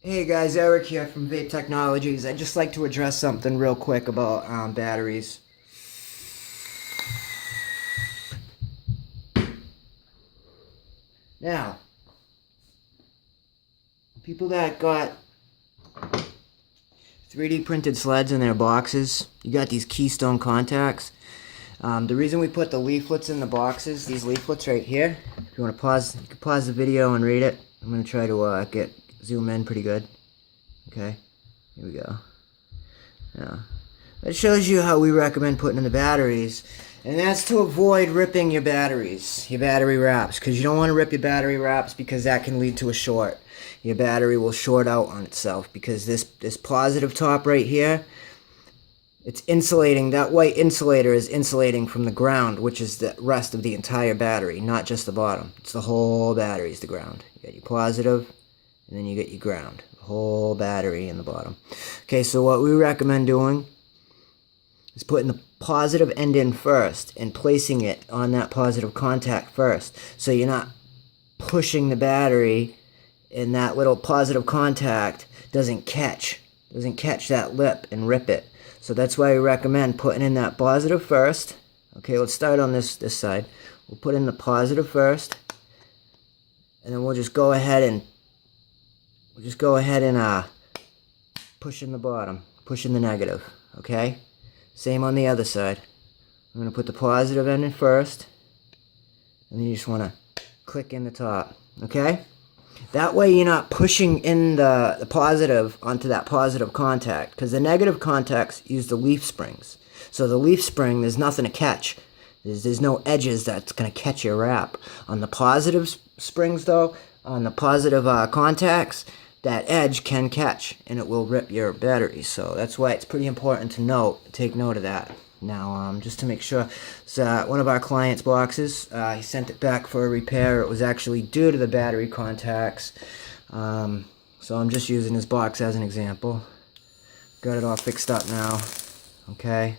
Hey guys, Eric here from Vape Technologies. I'd just like to address something real quick about batteries. Now, people that got 3D printed sleds in their boxes, you got these keystone contacts. The reason we put the leaflets in the boxes, these leaflets right here, if you want to pause, you can pause the video and read it. I'm going to try to zoom in pretty good. Okay, here we go. Now, that shows you how we recommend putting in the batteries, and that's to avoid ripping your batteries, your battery wraps, because you don't want to rip your battery wraps because that can lead to a short. Your battery will short out on itself because this positive top right here, it's insulating. That white insulator is insulating from the ground, which is the rest of the entire battery, not just the bottom. It's the whole battery is the ground. You got your positive, and then you get your ground. The whole battery in the bottom. Okay, so what we recommend doing is putting the positive end in first and placing it on that positive contact first. So you're not pushing the battery and that little positive contact doesn't catch that lip and rip it. So that's why we recommend putting in that positive first. Okay, let's start on this side. We'll put in the positive first, and then we'll just go ahead and push in the bottom, push in the negative. Okay, same on the other side. I'm going to put the positive end in first, and then you just want to click in the top. Okay, that way you're not pushing in the positive onto that positive contact, because the negative contacts use the leaf springs. So the leaf spring, there's nothing to catch. There's no edges that's going to catch your wrap. On the positive springs though, on the positive contacts, that edge can catch and it will rip your battery. So that's why it's pretty important to take note of that. Now, just to make sure, so one of our clients' boxes, he sent it back for a repair. It was actually due to the battery contacts. So I'm just using his box as an example. Got it all fixed up now. Okay.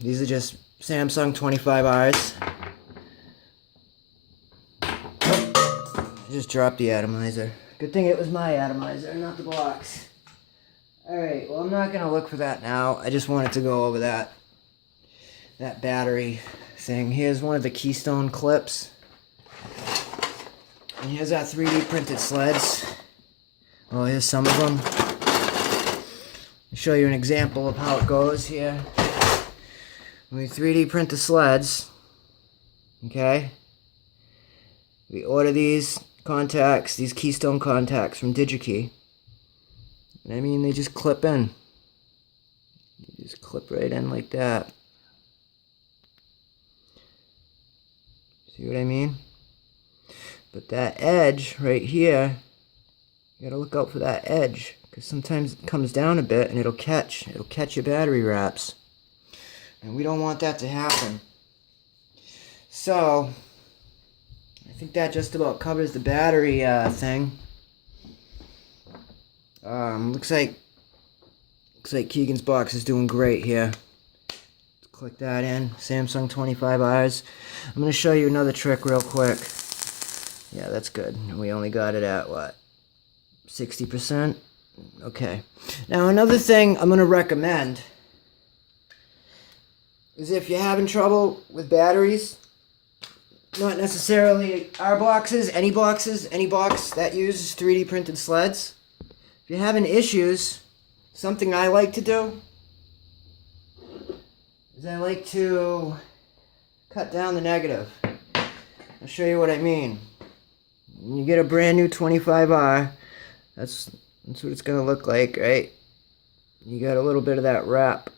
These are just Samsung 25Rs. I just dropped the atomizer. Good thing it was my atomizer, not the box. Alright, well I'm not going to look for that now. I just wanted to go over that battery thing. Here's one of the keystone clips. And here's our 3D printed sleds. Well, here's some of them. I'll show you an example of how it goes here. When we 3D print the sleds, okay, we order these contacts, these keystone contacts from DigiKey. And I mean, they just clip in. You just clip right in like that. See what I mean? But that edge right here, you gotta look out for that edge, because sometimes it comes down a bit and it'll catch your battery wraps. And we don't want that to happen. So, I think that just about covers the battery thing. Looks like Keegan's box is doing great here. Let's click that in. Samsung 25Rs. I'm going to show you another trick real quick. Yeah, that's good. We only got it at what? 60%? Okay. Now another thing I'm going to recommend is if you're having trouble with batteries, not necessarily our boxes, any box that uses 3D printed sleds. If you're having issues, something I like to do is I like to cut down the negative. I'll show you what I mean. When you get a brand new 25R, that's what it's gonna look like, right? You got a little bit of that wrap.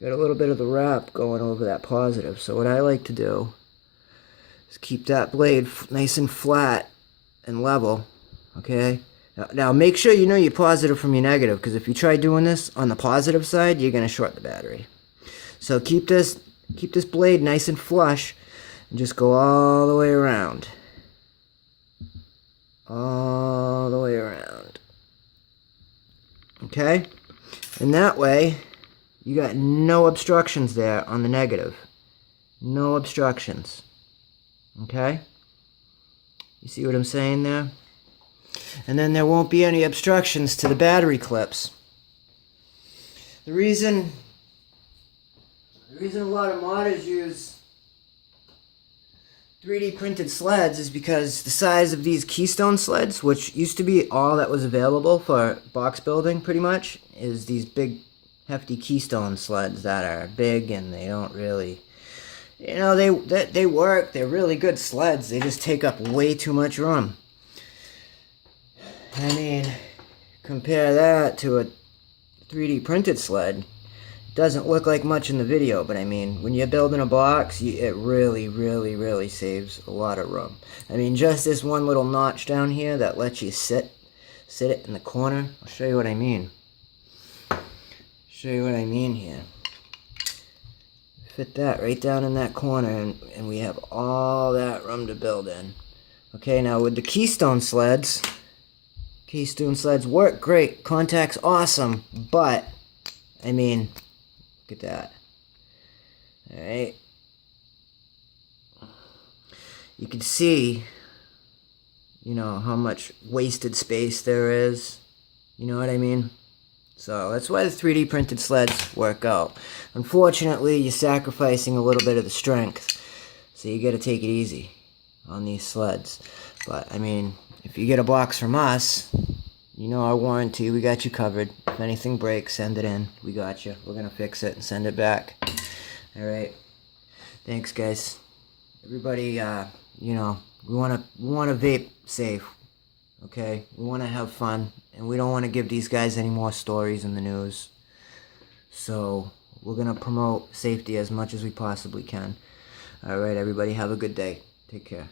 You got a little bit of the wrap going over that positive. So what I like to do is keep that blade nice and flat and level, okay? Now make sure you know your positive from your negative, because if you try doing this on the positive side, you're going to short the battery. So keep this blade nice and flush and just go all the way around. All the way around. Okay? And that way, you got no obstructions there on the negative. No obstructions. Okay? You see what I'm saying there? and then there won't be any obstructions to the battery clips. The reason a lot of modders use 3D printed sleds is because the size of these Keystone sleds, which used to be all that was available for box building pretty much, is these big hefty Keystone sleds that are big and they don't really, you know, they work, they're really good sleds, they just take up way too much room. I mean, compare that to a 3D printed sled. Doesn't look like much in the video, but I mean, when you're building a box, it really saves a lot of room. I mean, just this one little notch down here that lets you sit it in the corner. I'll show you what I mean. Show you what I mean here. Fit that right down in that corner, and we have all that room to build in. Okay, now with the Keystone sleds work great. Contact's awesome, but I mean, look at that. Alright. You can see, you know, how much wasted space there is. You know what I mean? So that's why the 3D printed sleds work out. Unfortunately, you're sacrificing a little bit of the strength. So you gotta take it easy on these sleds. But, I mean, if you get a box from us, you know our warranty, we got you covered. If anything breaks, send it in. We got you. We're gonna fix it and send it back. Alright. Thanks, guys. Everybody, you know, we wanna vape safe. Okay? We wanna have fun. And we don't wanna give these guys any more stories in the news. So, we're gonna promote safety as much as we possibly can. Alright, everybody, have a good day. Take care.